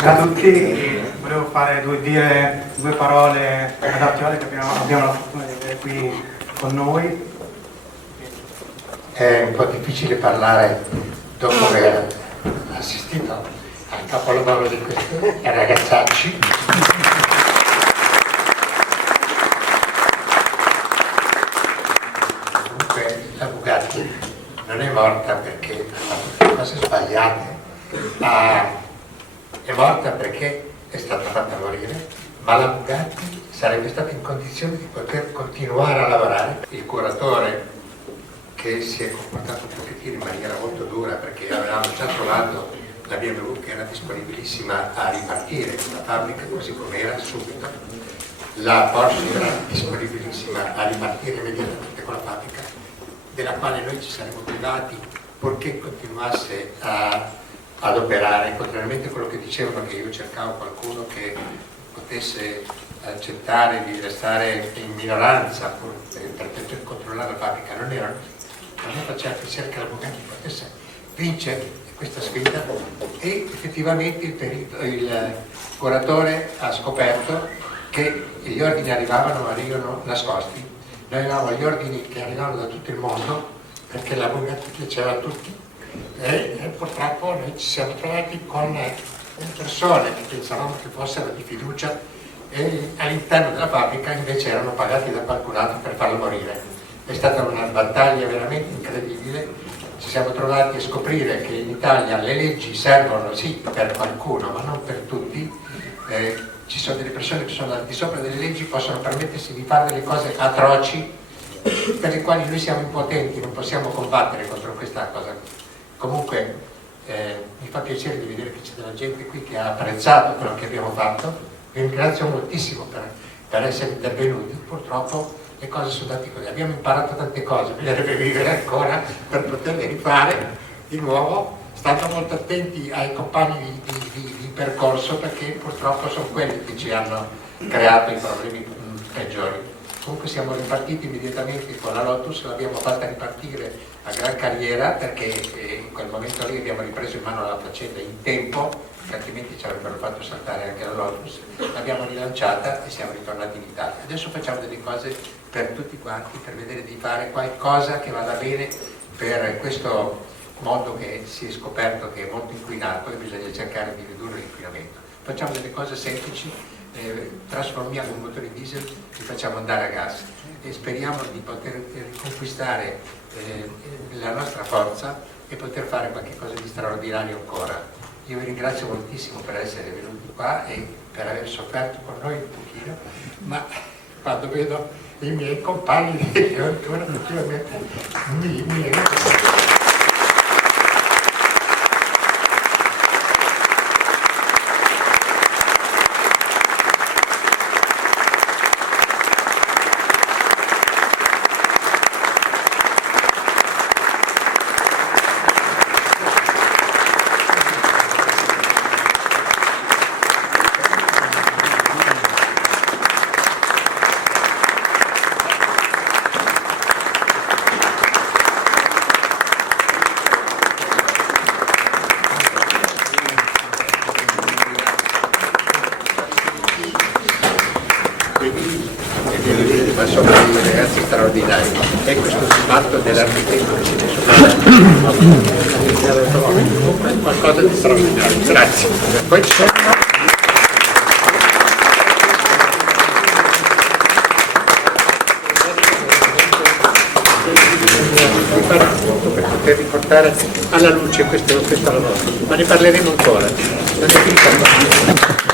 Ciao a tutti, volevo dire due parole ad Artiole che abbiamo la fortuna di avere qui con noi. È un po' difficile parlare dopo aver assistito al capolavoro di questi ragazzacci. Comunque la Bugatti non è morta perché ha fatto delle cose sbagliate, è morta perché è stata fatta morire, ma la Bugatti sarebbe stata in condizione di poter continuare a lavorare. Il curatore, che si è comportato un pochettino in maniera molto dura perché avevamo già trovato la BMW che era disponibilissima a ripartire la fabbrica così com'era subito, la Porsche era disponibilissima a ripartire immediatamente con la fabbrica, della quale noi ci saremmo privati purché continuasse ad operare, contrariamente a quello che dicevano, che io cercavo qualcuno che potesse accettare di restare in minoranza per poter controllare la fabbrica. Non era così. A me faceva piacere che la Bugatti potesse vincere questa sfida e effettivamente il curatore ha scoperto che gli ordini arrivavano nascosti. Noi avevamo gli ordini che arrivavano da tutto il mondo perché la Bugatti piaceva a tutti e purtroppo noi ci siamo trovati con persone che pensavamo che fossero di fiducia e all'interno della fabbrica invece erano pagati da qualcun altro per farlo morire. È stata una battaglia veramente incredibile, ci siamo trovati a scoprire che in Italia le leggi servono sì per qualcuno ma non per tutti, ci sono delle persone che sono al di sopra delle leggi, possono permettersi di fare delle cose atroci per le quali noi siamo impotenti, non possiamo combattere contro questa cosa. Comunque mi fa piacere di vedere che c'è della gente qui che ha apprezzato quello che abbiamo fatto, vi ringrazio moltissimo per essere intervenuti. Purtroppo le cose sono andate così, abbiamo imparato tante cose, bisognerebbe vivere ancora per poterle rifare di nuovo, stando molto attenti ai compagni di percorso perché purtroppo sono quelli che ci hanno creato i problemi peggiori. Comunque siamo ripartiti immediatamente con la Lotus, l'abbiamo fatta ripartire a gran carriera perché in quel momento lì abbiamo ripreso in mano la faccenda in tempo, altrimenti ci avrebbero fatto saltare anche la Lotus, l'abbiamo rilanciata e siamo ritornati in Italia. Adesso facciamo delle cose per tutti quanti, per vedere di fare qualcosa che vada bene per questo mondo che si è scoperto che è molto inquinato e bisogna cercare di ridurre l'inquinamento. Facciamo delle cose semplici, trasformiamo un motore diesel, li facciamo andare a gas e speriamo di poter riconquistare la nostra forza e poter fare qualcosa di straordinario ancora. Io vi ringrazio moltissimo per essere venuti qua e per aver sofferto con noi un pochino, ma quando vedo i miei compagni di avventura effettivamente mi ma sono dei ragazzi straordinari e questo smalto dell'architetto che si è qualcosa di straordinario. Grazie. Poi ci sono per poter riportare alla luce questo lavoro, ma ne parleremo ancora, non è finita.